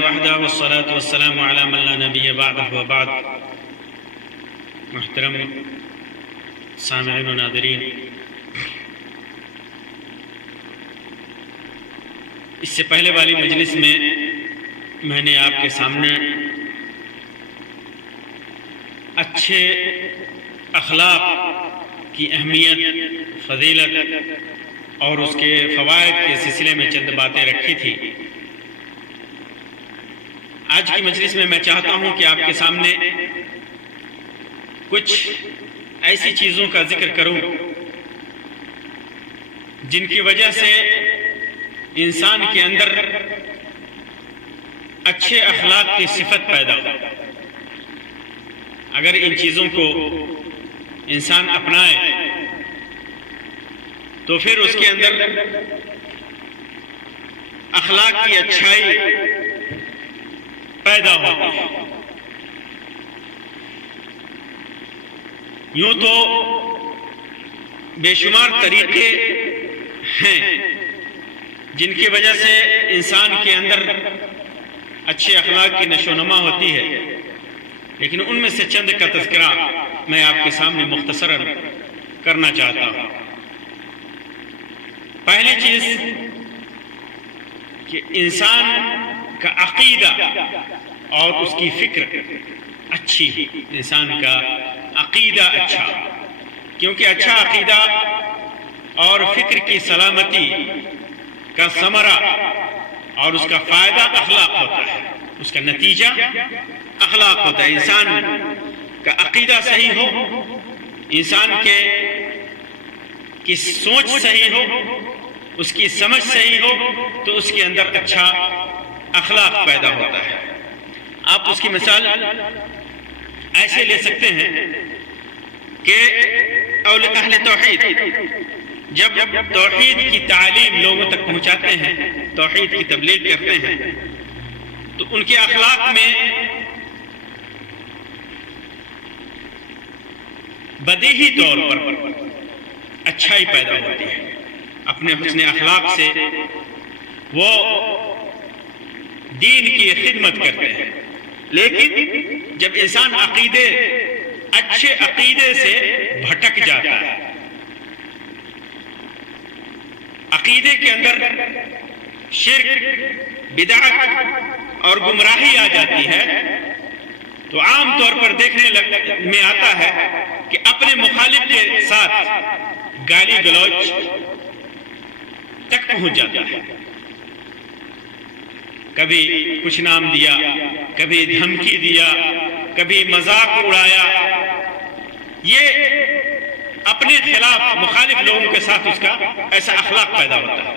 وحدہ والصلاة والسلام علی من لا نبی بعدہ وبعد۔ محترم سامعین و ناظرین، اس سے پہلے والی مجلس میں نے آپ کے سامنے اچھے اخلاق کی اہمیت، فضیلت اور اس کے فوائد کے سلسلے میں چند باتیں رکھی تھی۔ آج کی مجلس میں چاہتا ہوں کہ آپ کے سامنے کچھ ایسی چیزوں کا ذکر کروں جن کی وجہ سے انسان کے اندر اچھے اخلاق کی صفت پیدا ہو۔ اگر ان چیزوں کو انسان اپنائے تو پھر اس کے اندر اخلاق کی اچھائی پیدا ہوتی ہے۔ یوں تو بے شمار طریقے ہیں جن کی وجہ سے انسان کے اندر اچھے اخلاق کی نشو و نما ہوتی ہے، لیکن ان میں سے چند کا تذکرہ میں آپ کے سامنے مختصراً کرنا چاہتا ہوں۔ پہلی چیز کہ انسان کا عقیدہ اور اس کی فکر اچھی ہے۔ انسان کا عقیدہ اچھا، کیونکہ اچھا عقیدہ اور فکر کی سلامتی کا ثمرہ اور اس کا فائدہ اخلاق ہوتا ہے، اس کا نتیجہ اخلاق ہوتا ہے۔ انسان کا عقیدہ صحیح ہو، انسان کی سوچ صحیح ہو، اس کی سمجھ صحیح ہو تو اس کے اندر اچھا اخلاق پیدا ہوتا ہے۔ آپ اس کی مثال ایسے لے سکتے ہیں کہ اہل توحید جب توحید کی تعلیم لوگوں تک پہنچاتے ہیں، توحید کی تبلیغ کرتے ہیں، تو ان کے اخلاق میں بدیہی طور پر اچھائی پیدا ہوتی ہے۔ اپنے حسن اخلاق سے وہ دین کی خدمت کرتے ہیں، لیکن جب انسان اچھے عقیدے سے بھٹک جاتا ہے، عقیدے کے اندر شرک، بدعت اور گمراہی آ جاتی ہے، تو عام طور پر دیکھنے میں آتا ہے کہ اپنے مخالف کے ساتھ گالی گلوچ تک پہنچ جاتا ہے۔ کبھی کچھ نام دیا، کبھی دھمکی دیا، کبھی مذاق اڑایا۔ یہ اپنے خلاف مخالف لوگوں کے ساتھ اس کا ایسا اخلاق پیدا ہوتا ہے۔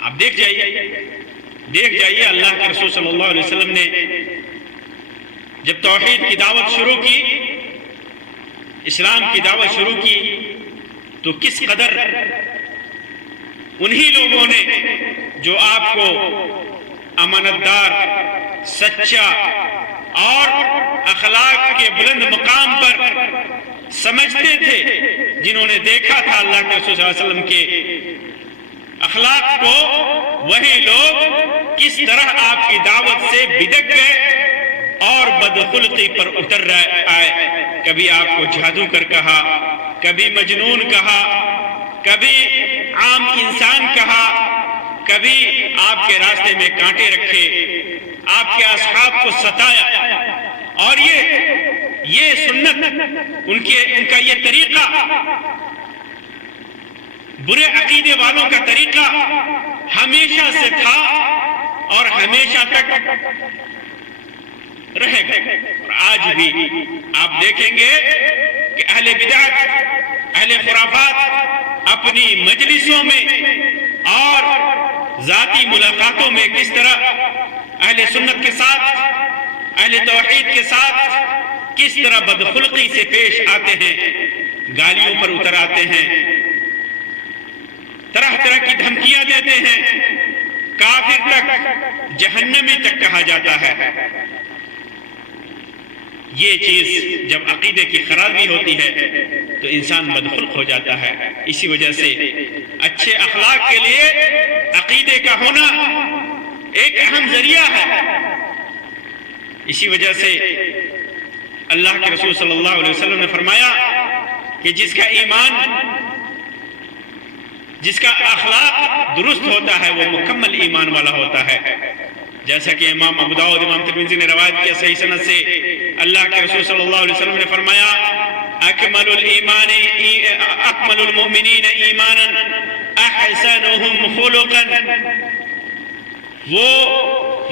آپ دیکھ جائیے اللہ کے رسول صلی اللہ علیہ وسلم نے جب توحید کی دعوت شروع کی، اسلام کی دعوت شروع کی، تو کس قدر انہی لوگوں نے جو آپ کو امانتدار، سچا اور اخلاق کے بلند مقام پر سمجھتے تھے، جنہوں نے دیکھا تھا اللہ کے رسول صلی اللہ علیہ وسلم کے اخلاق کو، وہی لوگ کس طرح آپ کی دعوت سے بدک گئے اور بدخلقی پر اتر آئے۔ کبھی آپ کو جادوگر کہا، کبھی مجنون کہا، کبھی عام انسان کہا، کبھی آپ کے راستے میں کانٹے رکھے، آپ کے اصحاب کو ستایا۔ اور یہ سنت، ان کا یہ طریقہ، برے عقیدے والوں کا طریقہ ہمیشہ سے تھا اور ہمیشہ تک رہے گا۔ اور آج بھی آپ دیکھیں گے کہ اہل بدعت، اہل خرافات اپنی مجلسوں میں اور ذاتی ملاقاتوں میں کس طرح اہل سنت کے ساتھ، اہل توحید کے ساتھ کس طرح بدخلقی سے پیش آتے ہیں، گالیوں پر اتر آتے ہیں، طرح طرح کی دھمکیاں دیتے ہیں، کافر تک، جہنمی تک کہا جاتا ہے۔ یہ چیز جب عقیدے کی خرابی ہوتی ہے تو انسان بدخلق ہو جاتا ہے۔ اسی وجہ سے اچھے اخلاق کے لیے عقیدے کا ہونا ایک اہم ذریعہ ہے۔ اسی وجہ سے اللہ کے رسول صلی اللہ علیہ وسلم نے فرمایا کہ جس کا ایمان، جس کا اخلاق درست ہوتا ہے وہ مکمل ایمان والا ہوتا ہے. جیسا کہ امام ابو داؤد، امام ترمذی نے روایت کیا صحیح سند سے، اللہ کے رسول صلی اللہ علیہ وسلم نے فرمایا اکمل المؤمنین ایمانا احسنهم خلقا. وہ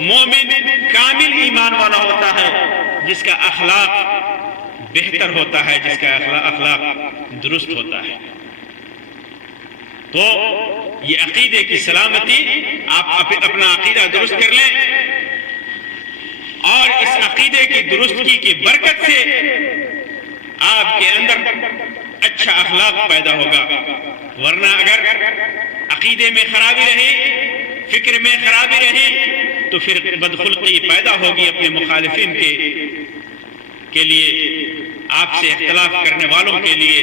مومن کامل ایمان والا ہوتا ہے جس کا اخلاق بہتر ہوتا ہے، جس کا اخلاق درست ہوتا ہے. تو یہ عقیدے کی سلامتی، آپ اپنا عقیدہ درست کر لیں اور اس عقیدے کی درستگی کی برکت سے آپ کے اندر اچھا اخلاق پیدا ہوگا. ورنہ اگر عقیدے میں خرابی رہی، فکر میں خرابی رہی، تو پھر بدخلقی پیدا ہوگی اپنے مخالفین کے لیے، آپ سے اختلاف کرنے والوں کے لیے.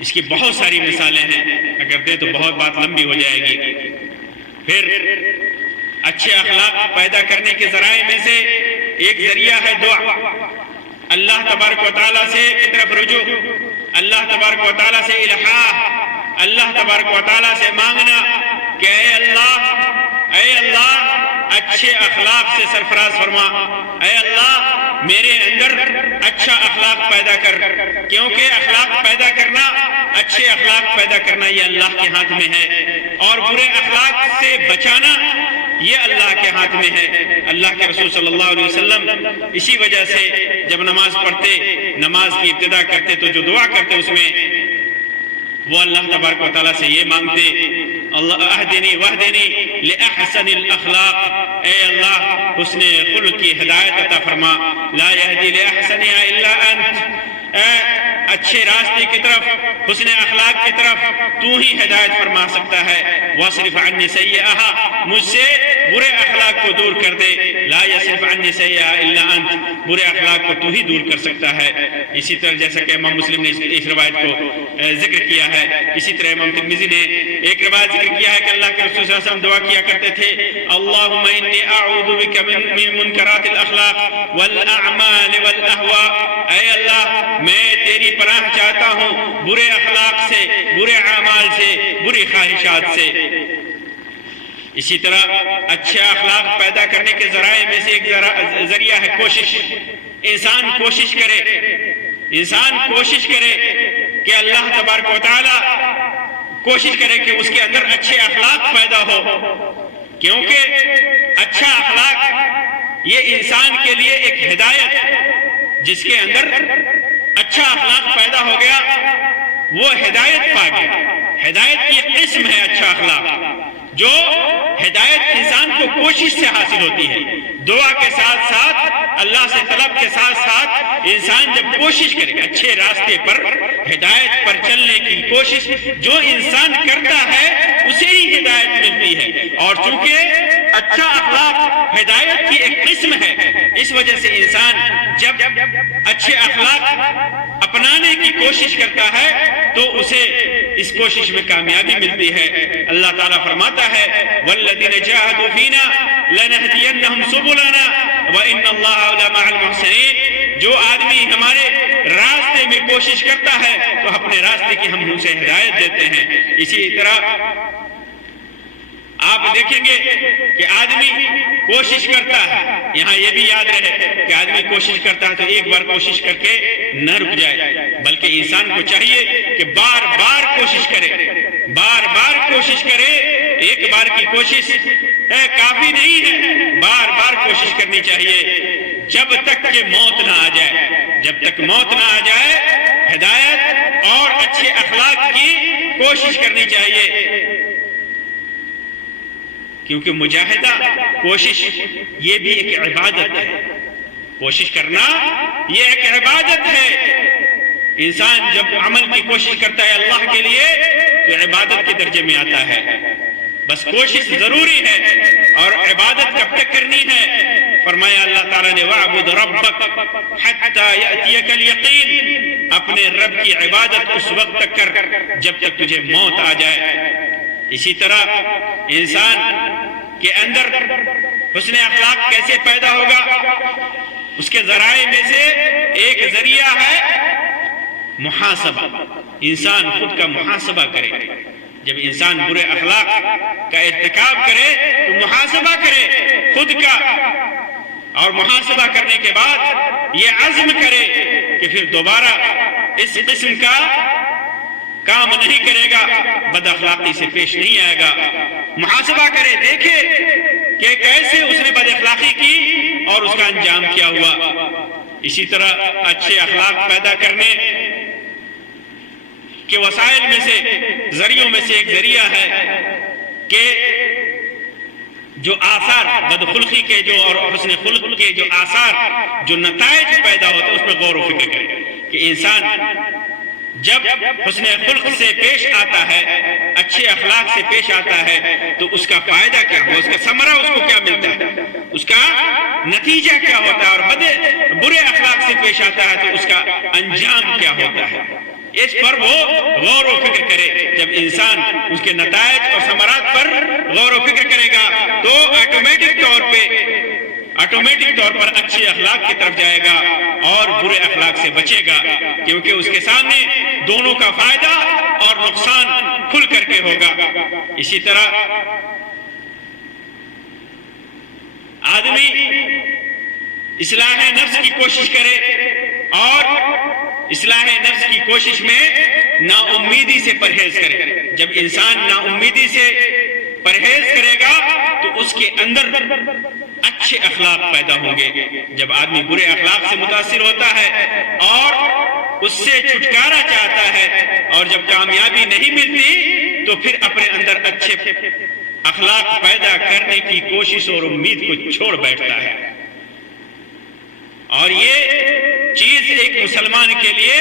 اس کی بہت ساری مثالیں ہیں، اگر دیں تو بہت بات لمبی ہو جائے گی. پھر اچھے اخلاق پیدا کرنے کے ذرائع میں سے ایک ذریعہ ہے دعا. اللہ تبارک و تعالیٰ سے کی طرف رجوع، اللہ تبارک و تعالیٰ سے الحاح، اللہ تبارک و تعالیٰ سے مانگنا کہ اے اللہ اچھے اخلاق سے سرفراز فرما. اے اللہ میرے اندر اچھا اخلاق پیدا کر، کیونکہ اخلاق پیدا کرنا، اچھے اخلاق پیدا کرنا یہ اللہ کے ہاتھ میں ہے، اور برے اخلاق سے بچانا یہ اللہ کے ہاتھ میں ہے. اللہ کے رسول صلی اللہ علیہ وسلم اسی وجہ سے جب نماز پڑھتے، نماز کی ابتدا کرتے تو جو دعا کرتے اس میں وہ اللہ تبارک و تعالیٰ سے یہ مانگتے اللہ اہدنی واہدنی لأحسن الاخلاق، اے اللہ حسن خلق کی ہدایت عطا فرما. لا یہدی لأحسنها الا انت، اچھے راستے کی طرف، حسن اخلاق کی طرف تو ہی ہدایت فرما سکتا ہے. واصرف عنی سیئہا، مجھ سے برے اخلاق کو دور کر دے. لا یصرف عنی سیئہا الا انت، برے اخلاق کو تو ہی دور کر سکتا ہے. اسی طرح جیسا کہ امام مسلم نے اس روایت کو ذکر کیا ہے، اسی طرح امام ترمذی نے ایک روایت ذکر کیا ہے کہ اللہ کے رسول صلی اللہ علیہ وسلم دعا کیا کرتے تھے اللہم انی اعوذ بک من منکرات الاخلاق والاعمال والاہواء. اے اللہ میں تیری پناہ چاہتا ہوں برے اخلاق سے، برے اعمال سے، بری خواہشات سے. اسی طرح اچھے اخلاق پیدا کرنے کے ذرائع میں سے ایک ذریعہ ہے کوشش. انسان کوشش کرے کہ اللہ تبارک و تعالی کوشش کرے کہ اس کے اندر اچھے اخلاق پیدا ہو، کیونکہ اچھا اخلاق یہ انسان کے لیے ایک ہدایت، جس کے اندر اچھا اخلاق پیدا ہو گیا وہ ہدایت پا گیا. ہدایت کی ایک قسم ہے اچھا اخلاق، جو ہدایت انسان کو کوشش سے حاصل ہوتی ہے. دعا کے ساتھ ساتھ، اللہ سے طلب کے ساتھ ساتھ انسان جب کوشش کرے اچھے راستے پر، ہدایت پر چلنے کی کوشش جو انسان کرتا ہے اسے ہی ہدایت ملتی ہے. اور چونکہ اچھا اخلاق ہدایت کی ایک قسم ہے، اس وجہ سے انسان جب اچھے اخلاق اپنانے کی کوشش کرتا ہے تو اسے اس کوشش میں کامیابی ملتی ہے. اللہ تعالیٰ فرماتا ہے والذین جاہدوا فینا لنہدینہم سبلنا وان اللہ لمع المحسنین. جو آدمی ہمارے راستے میں کوشش کرتا ہے تو اپنے راستے کی ہم اسے ہدایت دیتے ہیں. اسی طرح آپ دیکھیں گے کہ آدمی کوشش کرتا ہے، یہاں یہ بھی یاد رہے کہ آدمی کوشش کرتا ہے تو ایک بار کوشش کر کے نہ رک جائے، بلکہ انسان کو چاہیے کہ بار بار کوشش کرے. ایک بار کی کوشش کافی نہیں ہے، بار بار کوشش کرنی چاہیے جب تک کہ موت نہ آ جائے. جب تک موت نہ آ جائے ہدایت اور اچھے اخلاق کی کوشش کرنی چاہیے، کیونکہ مجاہدہ کوشش یہ بھی ایک عبادت ہے. کوشش کرنا یہ ایک عبادت ہے. انسان جب عمل کی کوشش کرتا ہے اللہ کے لیے تو عبادت کے درجے میں آتا ہے. بس کوشش ضروری ہے، اور عبادت کب تک کرنی ہے؟ فرمایا اللہ تعالیٰ نے وَاعْبُدْ رَبَّكَ حَتَّى يَأْتِيَكَ الْيَقِينُ. اپنے رب کی عبادت اس وقت تک کر جب تک تجھے موت آ جائے. اسی طرح انسان کے اندر حسن اخلاق کیسے پیدا ہوگا؟ اس کے ذرائع میں سے ایک ذریعہ ہے محاسبہ، انسان خود کا محاسبہ کرے۔ جب انسان برے اخلاق کا ارتکاب کرے تو محاسبہ کرے خود کا، اور محاسبہ کرنے کے بعد یہ عزم کرے کہ پھر دوبارہ اس قسم کا کام نہیں کرے گا، بد اخلاقی سے پیش نہیں آئے گا۔ محاسبہ کرے، دیکھے کہ کیسے اس نے بد اخلاقی کی اور اس کا انجام کیا ہوا۔ اسی طرح اچھے اخلاق پیدا کرنے کے وسائل میں سے، ذریعوں میں سے ایک ذریعہ ہے کہ جو آثار بدخلقی کے جو اور حسن خلق کے جو آثار، جو نتائج پیدا ہوتے ہیں، اس میں غور و فکر کرے کہ انسان جب حسن خلق سے پیش آتا ہے، اچھے اخلاق سے پیش آتا ہے، تو اس کا فائدہ کیا ہو، اس کا ثمرہ اس کو کیا ملتا ہے، اس کا نتیجہ کیا ہوتا ہے، اور برے اخلاق سے پیش آتا ہے تو اس کا انجام کیا ہوتا ہے۔ اس پر وہ غور و فکر کرے۔ جب انسان اس کے نتائج اور ثمرات پر غور و فکر کرے گا تو آٹومیٹک طور پر اچھے اخلاق کی طرف جائے گا اور برے اخلاق سے بچے گا، کیونکہ اس کے سامنے دونوں کا فائدہ اور نقصان کھل کر کے ہوگا۔ اسی طرح آدمی اصلاح نفس کی کوشش کرے، اور اصلاح نفس کی کوشش میں نا امیدی سے پرہیز کرے۔ جب انسان نا امیدی سے پرہیز کرے گا تو اس کے اندر اچھے اخلاق پیدا ہوں گے۔ جب آدمی برے اخلاق سے متاثر ہوتا ہے اور اس سے چھٹکارا چاہتا ہے، اور جب کامیابی نہیں ملتی تو پھر اپنے اندر اچھے اخلاق پیدا کرنے کی کوشش اور امید کو چھوڑ بیٹھتا ہے۔ اور یہ چیز ایک مسلمان کے لیے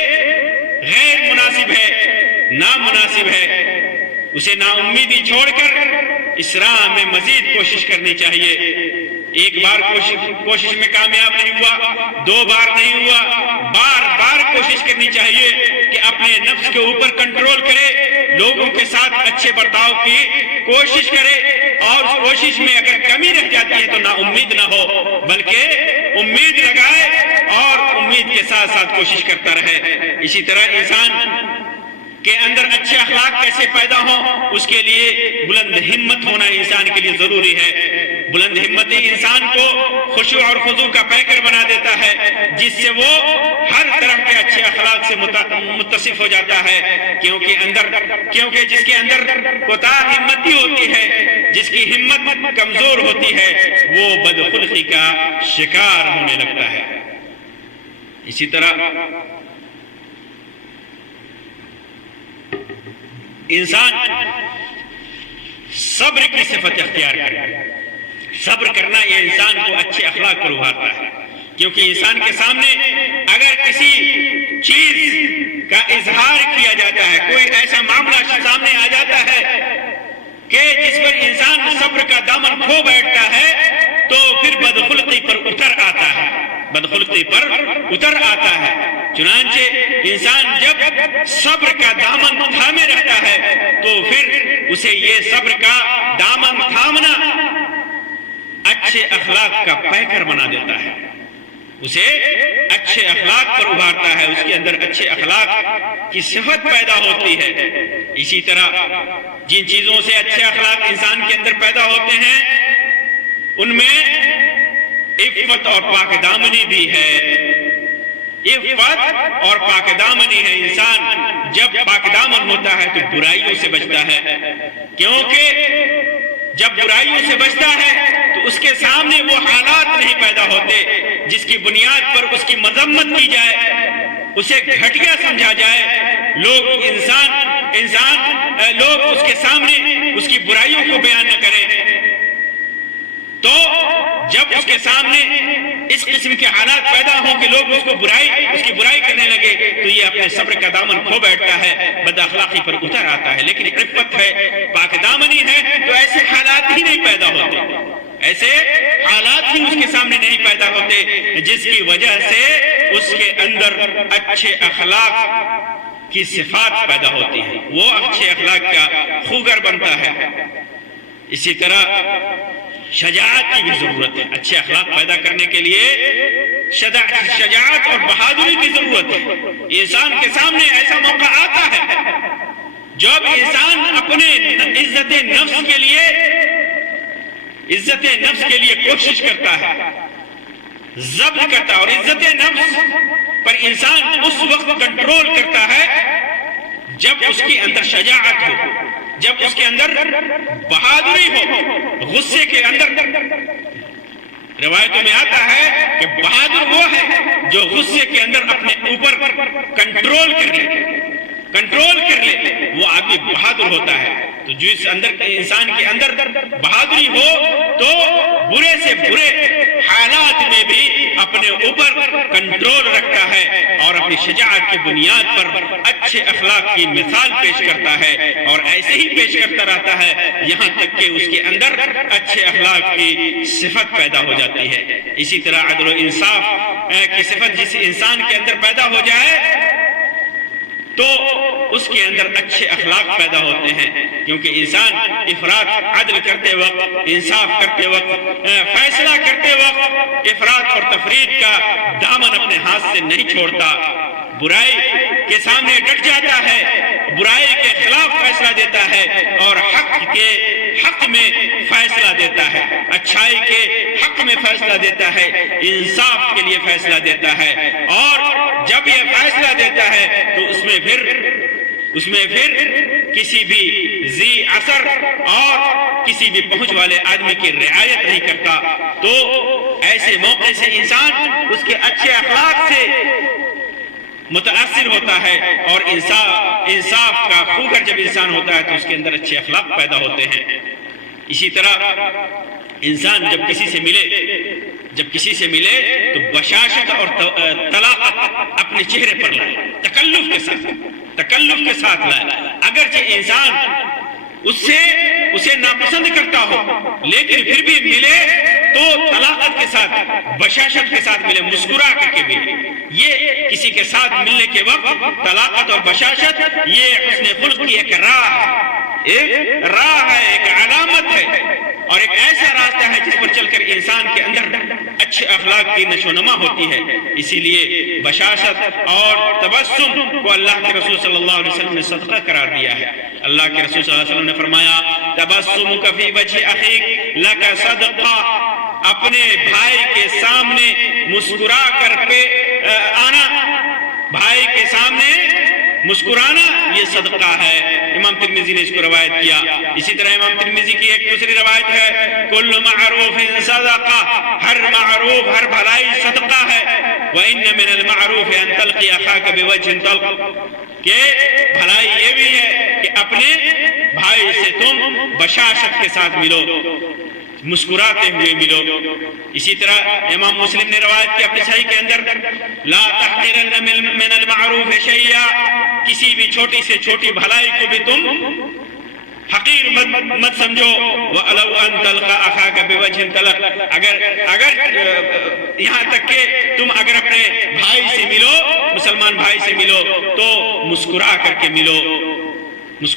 غیر مناسب ہے، نامناسب ہے۔ اسے نا امیدی چھوڑ کر اس راہ میں مزید کوشش کرنی چاہیے۔ ایک بار کوشش میں کامیاب نہیں ہوا، دو بار نہیں ہوا، بار بار کوشش کرنی چاہیے کہ اپنے نفس کے اوپر کنٹرول کرے، لوگوں کے ساتھ اچھے برتاؤ کی کوشش کرے، اور اس کوشش میں اگر کمی رہ جاتی ہے تو نا امید نہ ہو، بلکہ امید لگائے اور امید کے ساتھ ساتھ کوشش کرتا رہے۔ اسی طرح انسان کے اندر اچھے اخلاق کیسے پیدا ہوں، اس کے لیے بلند ہمت ہونا انسان کے لیے ضروری ہے۔ بلند ہمتی انسان کو خشوع اور خضوع کا پیکر بنا دیتا ہے، جس سے وہ ہر طرح کے اچھے اخلاق سے متصف ہو جاتا ہے، کیونکہ جس کے اندر کوتاہ ہمتی ہوتی ہے، جس کی ہمت کمزور ہوتی ہے، وہ بدخلقی کا شکار ہونے لگتا ہے۔ اسی طرح انسان صبر کی صفت اختیار کرے۔ صبر کرنا یہ انسان کو اچھے اخلاق پر ابھارتا ہے، کیونکہ انسان کے سامنے اگر کسی چیز کا اظہار کیا جاتا ہے، کوئی ایسا معاملہ سامنے آ جاتا ہے کہ جس پر انسان صبر کا دامن کھو بیٹھتا ہے، تو پھر بدخلقی پر اتر آتا ہے۔ چنانچہ انسان جب صبر کا دامن تھامے رہتا ہے تو پھر اسے یہ صبر کا دامن تھامنا اچھے اخلاق کا پیکر بنا دیتا ہے، اسے اچھے اخلاق پر ابھارتا ہے، اس کے اندر اچھے اخلاق کی صفت پیدا ہوتی ہے۔ اسی طرح جن چیزوں سے اچھے اخلاق انسان کے اندر پیدا ہوتے ہیں ان میں عفت اور پاک دامنی بھی ہے۔ عفت اور پاک دامنی ہے۔ انسان جب پاک دامن ہوتا ہے تو برائیوں سے بچتا ہے، کیونکہ جب برائیوں سے بچتا ہے تو اس کے سامنے وہ حالات نہیں پیدا ہوتے جس کی بنیاد پر اس کی مذمت کی جائے، اسے گھٹیا سمجھا جائے، لوگ اس کے سامنے اس کی برائیوں کو بیان نہ کریں۔ تو جب اس کے سامنے اس قسم کے حالات پیدا ہوں کہ لوگ اس کی برائی کرنے لگے تو یہ اپنے صبر کا دامن کھو بیٹھتا ہے، بد اخلاقی پر اتر آتا ہے۔ لیکن عفت ہے، پاک دامنی ہے، تو ایسے حالات ہی نہیں پیدا ہوتے، ایسے حالات ہی اس کے سامنے نہیں پیدا ہوتے جس کی وجہ سے اس کے اندر اچھے اخلاق کی صفات پیدا ہوتی ہیں، وہ اچھے اخلاق کا خوگر بنتا ہے۔ اسی طرح شجاعت کی بھی ضرورت ہے. اچھے اخلاق پیدا کرنے کے لیے شجاعت اور بہادری کی ضرورت ہے. انسان کے سامنے ایسا موقع آتا ہے جب انسان اپنے عزت نفس کے لیے کوشش کرتا ہے، ضبط کرتا ہے، اور عزت نفس پر انسان اس وقت کنٹرول کرتا ہے جب اس کے اندر شجاعت ہو، جب اس کے اندر بہادری ہو. غصے کے اندر روایتوں میں آتا ہے کہ بہادر وہ ہے جو غصے کے اندر اپنے اوپر کنٹرول کر لے، وہ آدمی بہادر ہوتا ہے. تو جو اس اندر انسان کے اندر بہادری ہو تو برے سے برے حالات میں بھی اپنے اوپر کنٹرول رکھتا ہے اور اپنی شجاعت کی بنیاد پر اچھے اخلاق کی مثال پیش کرتا ہے، اور ایسے ہی پیش کرتا رہتا ہے یہاں تک کہ اس کے اندر اچھے اخلاق کی صفت پیدا ہو جاتی ہے. اسی طرح عدل و انصاف کی صفت جس انسان کے اندر پیدا ہو جائے تو اس کے اندر اچھے اخلاق پیدا ہوتے ہیں، کیونکہ انسان افراط عدل کرتے وقت، انصاف کرتے وقت، فیصلہ کرتے وقت افراط اور تفریط کا دامن اپنے ہاتھ سے نہیں چھوڑتا. برائی کے سامنے ڈٹ جاتا ہے، برائی کے خلاف فیصلہ دیتا ہے اور حق میں فیصلہ دیتا ہے، اچھائی کے حق میں فیصلہ دیتا ہے، انصاف کے لیے فیصلہ دیتا ہے. اور جب یہ فیصلہ دیتا ہے تو اس میں پھر کسی بھی ذی اثر اور کسی بھی پہنچ والے آدمی کی رعایت نہیں کرتا. تو ایسے موقع سے انسان اس کے اچھے اخلاق سے متاثر ہوتا ہے، اور انصاف کا خوگر جب انسان ہوتا ہے تو اس کے اندر اچھے اخلاق پیدا ہوتے ہیں. اسی طرح انسان جب کسی سے ملے تو بشاشت اور طلاقت اپنے چہرے پر لائے، تکلف کے ساتھ لائے. اگرچہ انسان اسے ناپسند کرتا ہو لیکن پھر بھی ملے تو طلاقت کے ساتھ، بشاشت کے ساتھ ملے، مسکرا کر کے ملے. یہ کسی کے ساتھ ملنے کے وقت طلاقت اور بشاشت یہ حسن خلق کی ایک راہ ہے، ایک علامت ہے، اور ایک ایسا راستہ ہے جس پر چل کر انسان کے اندر اچھے اخلاق کی نشو و نما ہوتی ہے. اسی لیے بشاشت اور تبسم کو اللہ کے رسول صلی اللہ علیہ وسلم نے صدقہ قرار دیا ہے. اللہ کے رسول صلی اللہ علیہ وسلم نے فرمایا تبسمک فی وجہ اخیک لک صدقہ، اپنے بھائی کے سامنے مسکرا کر کے آنا، بھائی کے سامنے مسکرانا یہ صدقہ ہے. امام ترمذی نے اس کو روایت کیا. اسی طرح امام ترمذی کی ایک دوسری روایت ہے کل معروف صدقہ، ہر معروف، ہر بھلائی صدقہ ہے. وَإِنَّ مِنَ الْمَعْرُوفِ أَن تَلْقِيَ أَخَاكَ بِوَجْهٍ طَلْقٍ، کہ بھلائی یہ بھی ہے کہ اپنے بھائی سے تم بشاشت کے ساتھ ملو، مسکراتے ہوئے ملو. اسی طرح امام مسلم نے روایت کی اپنے صحیح کے اندر لا تحقرن من المعروف شیئا، کسی بھی چھوٹی سے چھوٹی بھلائی کو بھی تم حقیر مت سمجھو. وَأَلَوْ أَن تَلْقَى أَخَاكَ بِوَجْهٍ طَلَقٍ، اگر یہاں تک کہ تم اگر اپنے بھائی سے ملو، مسلمان بھائی سے ملو تو مسکرا کر کے ملو. تو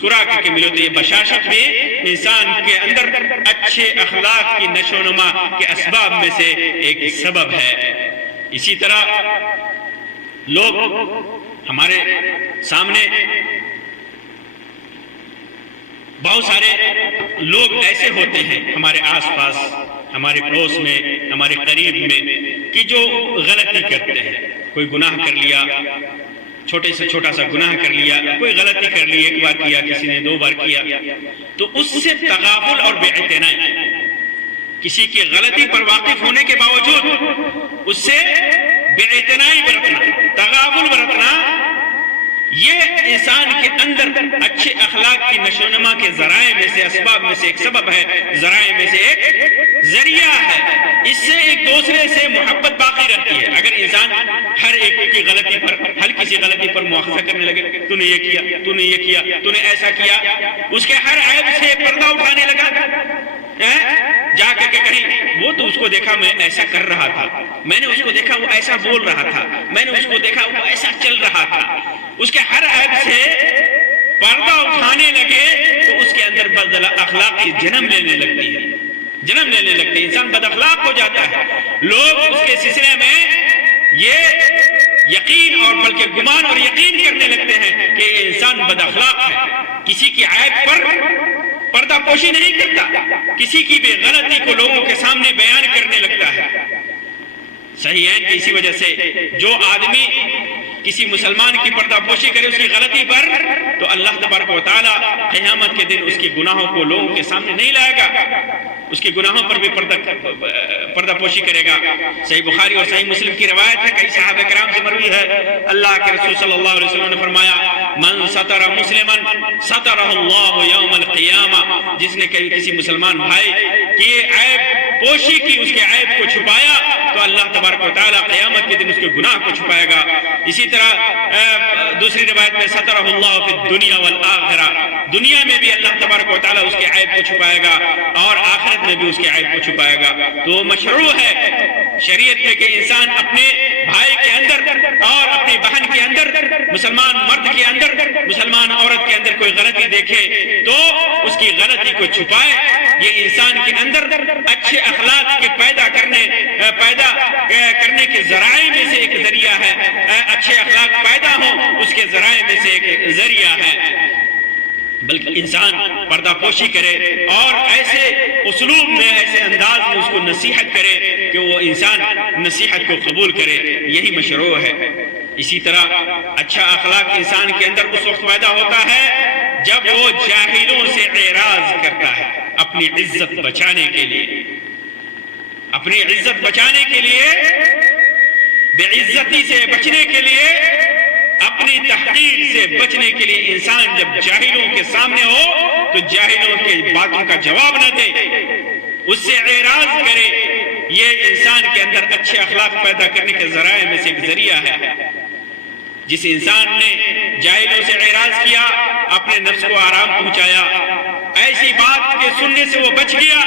یہ بشاشت بھی انسان کے اندر اچھے اخلاق کی نشو و نما کے اسباب میں سے ایک سبب ہے. اسی طرح لوگ ہمارے سامنے بہت سارے لوگ ایسے ہوتے ہیں ہمارے آس پاس، ہمارے پڑوس میں، ہمارے قریب میں، کہ جو غلطی کرتے ہیں. کوئی گناہ کر لیا، چھوٹے سے چھوٹا سا گناہ کر لیا، کوئی غلطی کر لی، ایک بار کیا، کسی نے 2 بار کیا، تو اس سے تغافل اور بے اعتنائی، کسی کی غلطی پر واقف ہونے کے باوجود اس سے بے اعتنائی برتنا، تغافل برتنا، یہ انسان کے اندر اچھے اخلاق کی نشو و نما کے ذرائع میں سے، اسباب میں سے ایک سبب ہے، ذرائع میں سے ایک ذریعہ ہے. اس سے ایک دوسرے سے محبت باقی رہتی ہے. اگر انسان ہر ایک کی غلطی پر، ہلکی سی غلطی پر مواخذہ کرنے لگے، تو نے یہ کیا، تو نے یہ کیا، تو نے ایسا کیا، اس کے ہر عیب سے پردہ اٹھانے لگا، جا کر کے کہیں وہ تو اس کو دیکھا میں ایسا کر رہا تھا، میں نے اس کو دیکھا وہ ایسا بول رہا تھا، میں نے اس کو دیکھا وہ ایسا چل رہا تھا، اس کے ہر عیب سے پردہ اٹھانے لگے تو اس کے اندر بدل اخلاقی جنم لینے لگتی ہے. جنم لینے لگتے ہیں، انسان بد اخلاق ہو جاتا ہے۔ لوگ اس کے سلسلے میں یہ یقین اور بلکہ گمان اور یقین کرنے لگتے ہیں کہ یہ انسان بد اخلاق ہے، کسی کی عیب پر پردہ پوشی نہیں کرتا، کسی کی بھی غلطی کو لوگوں کے سامنے بیان کرنے لگتا ہے۔ صحیحین کی اسی وجہ سے جو آدمی کسی مسلمان کی پردہ پوشی کرے اس کی غلطی پر، تو اللہ تبارک و تعالی قیامت کے دن اس کے گناہوں کو لوگوں کے سامنے نہیں لائے گا، اس کے گناہوں پر بھی پردہ پوشی کرے گا۔ صحیح بخاری اور صحیح مسلم کی روایت ہے، کئی صحابہ کرام سے مروی ہے، اللہ کے رسول صلی اللہ علیہ وسلم نے فرمایا من ستر مسلما سترہ اللہ یوم القیامہ، جس نے کسی مسلمان بھائی کی عیب پوشی کی، اس کے عیب کو چھپایا، تو اللہ تبارک و تعالی قیامت کے دن اس کے گناہ کو چھپائے گا۔ اسی طرح دوسری روایت میں سترہ اللہ فی الدنیا والآخرہ، دنیا میں بھی اللہ تبارک و تعالی اس کے عیب کو چھپائے گا اور آخرت میں بھی اس کے عیب کو چھپائے گا۔ تو مشروع ہے شریعت میں کہ انسان اپنے بھائی کے اندر اور اپنی بہن کے اندر، مسلمان مرد کے اندر، مسلمان عورت کے اندر کوئی غلطی دیکھے تو اس کی غلطی کو چھپائے۔ یہ انسان کے اندر اچھے اخلاق کے پیدا کرنے کے ذرائع میں سے ایک ذریعہ ہے، اچھے اخلاق پیدا ہوں اس کے ذرائع میں سے ایک ذریعہ ہے۔ بلکہ انسان پردہ پوشی کرے اور ایسے اسلوب میں، ایسے انداز میں اس کو نصیحت کرے کہ وہ انسان نصیحت کو قبول کرے، یہی مشروع ہے۔ اسی طرح اچھا اخلاق انسان کے اندر اس وقت پیدا ہوتا ہے جب وہ جاہلوں سے اعراض کرتا ہے، اپنی عزت بچانے کے لیے، اپنی عزت بچانے کے لیے، بے عزتی سے بچنے کے لیے، اپنی تحقیر سے بچنے کے لیے انسان جب جاہلوں کے سامنے ہو تو جاہلوں کی باتوں کا جواب نہ دے، اس سے اعراض کرے، یہ انسان کے اندر اچھے اخلاق پیدا کرنے کے ذرائع میں سے ایک ذریعہ ہے۔ جس انسان نے جاہلوں سے اعراض کیا، اپنے نفس کو آرام پہنچایا، ایسی بات کے سننے سے وہ بچ گیا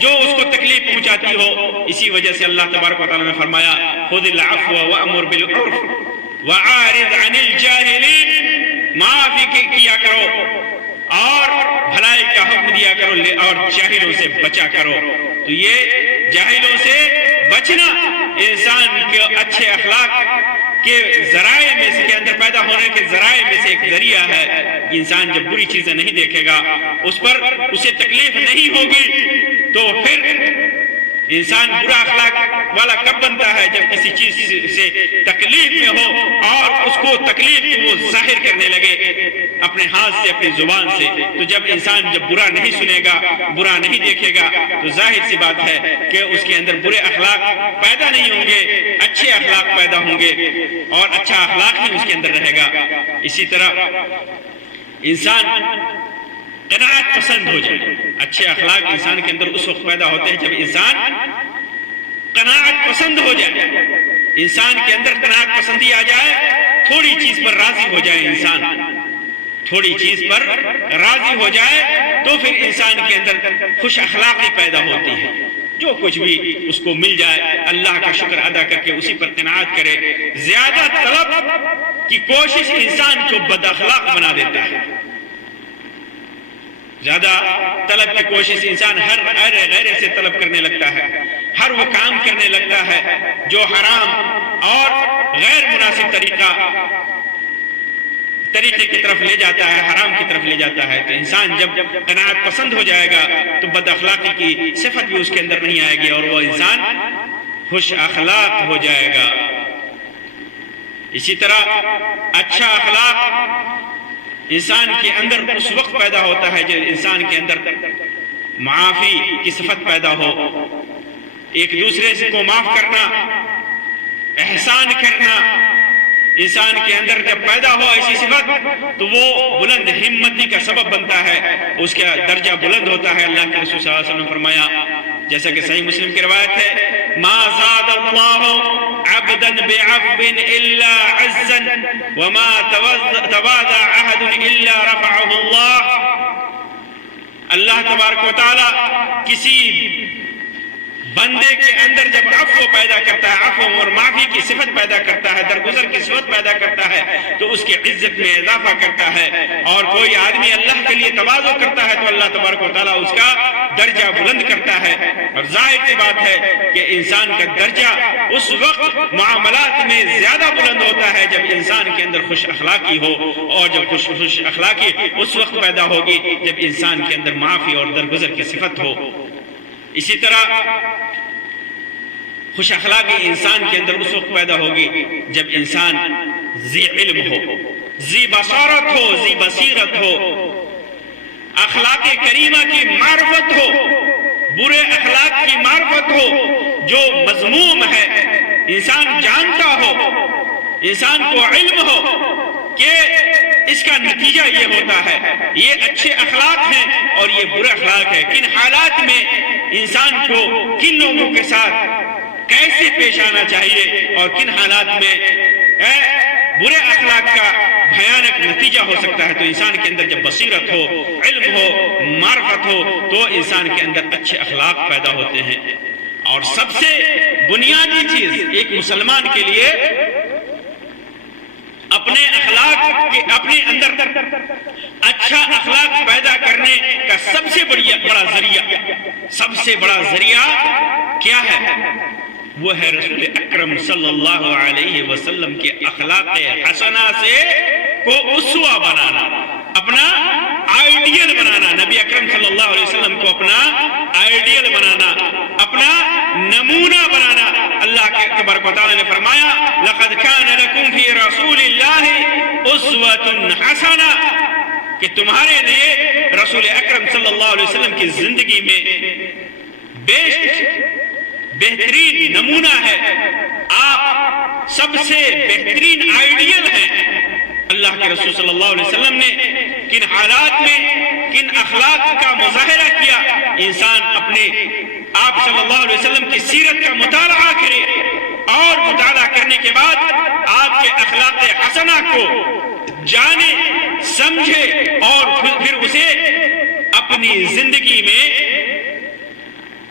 جو اس کو تکلیف پہنچاتی ہو، اسی وجہ سے اللہ تبارک و تعالیٰ نے فرمایا خذ العفو وأمر بالعرف وعارض عن الجاہلین، معافی کیا کرو اور بھلائی کا حکم دیا کرو اور جاہلوں سے بچا کرو۔ تو یہ جاہلوں سے بچنا انسان کے اچھے اخلاق کے ذرائع میں سے کے اندر پیدا ہونے کے ذرائع میں سے ایک ذریعہ ہے۔ انسان جب بری چیزیں نہیں دیکھے گا، اس پر اسے تکلیف نہیں ہوگی، تو پھر انسان برا اخلاق والا کب بنتا ہے؟ جب کسی چیز سے تکلیف میں ہو اور اس کو تکلیف کو وہ ظاہر کرنے لگے اپنے ہاتھ سے، اپنی زبان سے۔ تو جب انسان جب برا نہیں سنے گا، برا نہیں دیکھے گا، تو ظاہر سی بات ہے کہ اس کے اندر برے اخلاق پیدا نہیں ہوں گے، اچھے اخلاق پیدا ہوں گے اور اچھا اخلاق ہی اس کے اندر رہے گا۔ اسی طرح انسان قناعت پسند ہو جائے، اچھے اخلاق انسان کے اندر اس وقت پیدا ہوتے ہیں جب انسان قناعت پسند ہو جائے، انسان کے اندر قناعت پسندی آ جائے، تھوڑی چیز پر راضی ہو جائے، انسان تھوڑی چیز پر راضی ہو جائے تو پھر انسان کے اندر خوش اخلاقی پیدا ہوتی ہے، جو کچھ بھی اس کو مل جائے اللہ کا شکر ادا کر کے اسی پر قناعت کرے۔ زیادہ طلب کی کوشش انسان کو بد اخلاق بنا دیتا ہے، زیادہ طلب کی کوشش انسان ہر غیرے سے طلب کرنے لگتا ہے، ہر وہ کام کرنے لگتا ہے جو حرام اور غیر مناسب طریقے کی طرف لے جاتا ہے، حرام کی طرف لے جاتا ہے۔ تو انسان جب قناعت پسند ہو جائے گا تو بد اخلاقی کی صفت بھی اس کے اندر نہیں آئے گی اور وہ انسان خوش اخلاق ہو جائے گا۔ اسی طرح اچھا اخلاق انسان کے اندر اس وقت پیدا ہوتا ہے جب انسان کے اندر معافی کی صفت پیدا ہو، ایک دوسرے سے کو معاف کرنا، احسان کرنا انسان کے اندر جب پیدا ہو ایسی صفت تو وہ بلند ہمتی کا سبب بنتا ہے، اس کا درجہ بلند ہوتا ہے۔ اللہ کے رسول صلی اللہ علیہ وسلم نے فرمایا، جیسا کہ صحیح مسلم کی روایت ہے، ما زاد اللہ عبدا بعفو الا عزا وما تواضع احد الا رفعه اللہ۔ اللہ تبارک و تعالی کسی بندے کے اندر جب عفو پیدا کرتا ہے، عفو اور معافی کی صفت پیدا کرتا ہے، درگزر کی صفت پیدا کرتا ہے، تو اس کی عزت میں اضافہ کرتا ہے۔ اور کوئی آدمی اللہ کے لیے تواضع کرتا ہے تو اللہ تبارک و تعالیٰ اس کا درجہ بلند کرتا ہے، اور ظاہر سی بات ہے کہ انسان کا درجہ اس وقت معاملات میں زیادہ بلند ہوتا ہے جب انسان کے اندر خوش اخلاقی ہو، اور جب خوش اخلاقی اس وقت پیدا ہوگی جب انسان کے اندر معافی اور درگزر کی صفت ہو۔ اسی طرح خوش اخلاقی انسان کے اندر اس وقت پیدا ہوگی جب انسان ذی علم ہو، ذی بصارت ہو، ذی بصیرت ہو، اخلاق کریمہ کی معرفت ہو، برے اخلاق کی معرفت ہو، جو مذموم ہے انسان جانتا ہو، انسان کو علم ہو کہ اس کا نتیجہ یہ ہوتا ہے، یہ اچھے اخلاق ہیں اور یہ برے اخلاق ہے، کن حالات میں انسان کو کن لوگوں کے ساتھ کیسے پیش آنا چاہیے اور کن حالات میں برے اخلاق کا بھیانک نتیجہ ہو سکتا ہے۔ تو انسان کے اندر جب بصیرت ہو، علم ہو، معرفت ہو تو انسان کے اندر اچھے اخلاق پیدا ہوتے ہیں۔ اور سب سے بنیادی چیز ایک مسلمان کے لیے اپنے اخلاق کے اپنے اندر اچھا اخلاق پیدا کرنے کا سب سے بڑا ذریعہ کیا ہے؟ وہ ہے رسول اکرم صلی اللہ علیہ وسلم کے اخلاق حسنہ سے کو اسوہ بنانا، اپنا آئیڈیل بنانا، نبی اکرم صلی اللہ علیہ وسلم کو اپنا آئیڈیل بنانا، اپنا نمونہ بنانا۔ اللہ کے تبارک و تعالی نے فرمایا لقد كان لكم في رسول الله اسوة حسنہ، کہ تمہارے لیے رسول اکرم صلی اللہ علیہ وسلم کی زندگی میں بہترین نمونہ ہے، آپ سب سے بہترین آئیڈیل ہیں۔ اللہ کے رسول صلی اللہ علیہ وسلم نے کن حالات میں کن اخلاق کا مظاہرہ کیا، انسان اپنے آپ صلی اللہ علیہ وسلم کی سیرت کا مطالعہ کرے، اور مطالعہ کرنے کے بعد آپ کے اخلاق حسنہ کو جانے سمجھے اور پھر اسے اپنی زندگی میں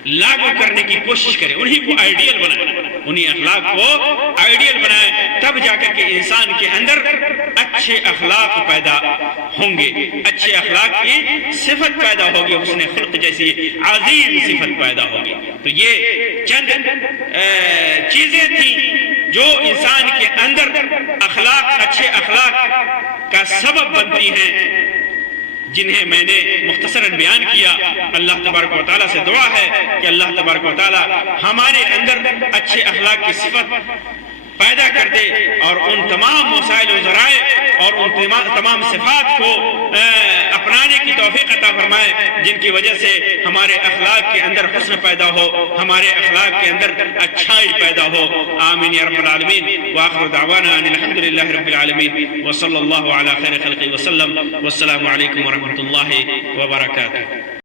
لاگو کرنے کی کوشش کرے، انہی کو آئیڈیل بنائے، انہی اخلاق کو آئیڈیل بنائے، تب جا کر کے انسان کے اندر اچھے اخلاق پیدا ہوں گے، اچھے اخلاق کی صفت پیدا ہوگی، حسن خلق جیسی عظیم صفت پیدا ہوگی۔ تو یہ چند چیزیں تھیں جو انسان کے اندر اچھے اخلاق کا سبب بنتی ہیں، جنہیں میں نے مختصراً بیان کیا۔ اللہ تبارک و تعالیٰ سے دعا ہے کہ اللہ تبارک و تعالیٰ ہمارے اندر اچھے اخلاق کی صفت پیدا کر دے، اور ان تمام وسائل و ذرائع اور ان تمام صفات کو اپنانے کی توفیق عطا فرمائے جن کی وجہ سے ہمارے اخلاق کے اندر حسن پیدا ہو، ہمارے اخلاق کے اندر اچھائی پیدا ہو۔ آمین یا رب العالمین۔ وآخر دعوانا ان الحمدللہ رب العالمین، وصلی اللہ علی خیر خلقہ وسلم، والسلام علیکم ورحمۃ اللہ وبرکاتہ۔